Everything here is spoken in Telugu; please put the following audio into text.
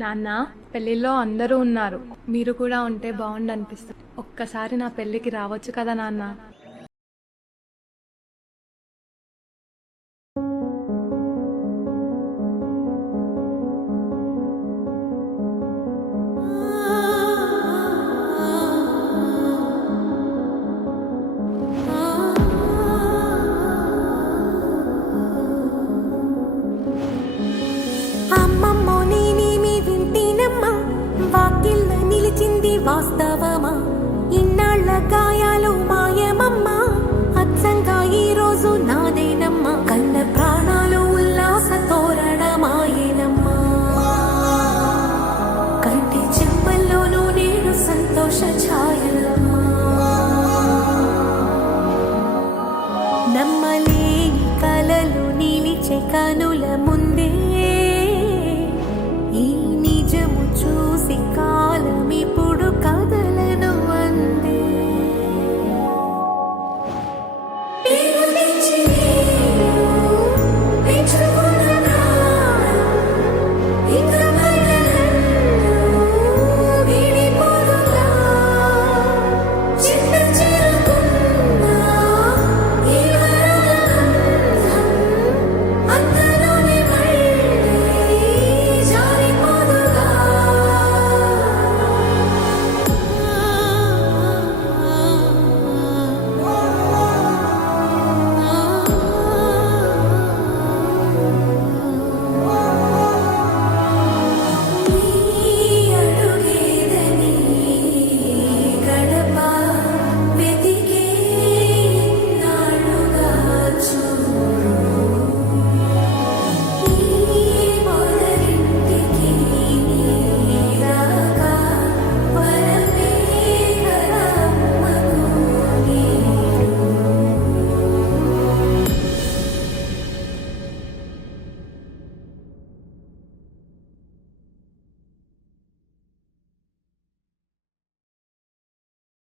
నాన్న పెళ్ళిలో అందరూ ఉన్నారు. మీరు కూడా ఉంటే బాగుండు అనిపిస్తుంది ఒక్కసారి నా పెళ్ళికి రావచ్చు కదా నాన్న? అమ్మమ్మో వాస్తవమా? ఇన్నాళ్ళ గాయాలు మాయమమ్మా. అచ్చంగా ఈ రోజు నాదేనమ్మా. కన్న ప్రాణాలు ఉల్లాస తోరణమాయేనమ్మా కంటి చెంపల్లోనూ నేను సంతోష ఛాయలమ్మా. Thank you.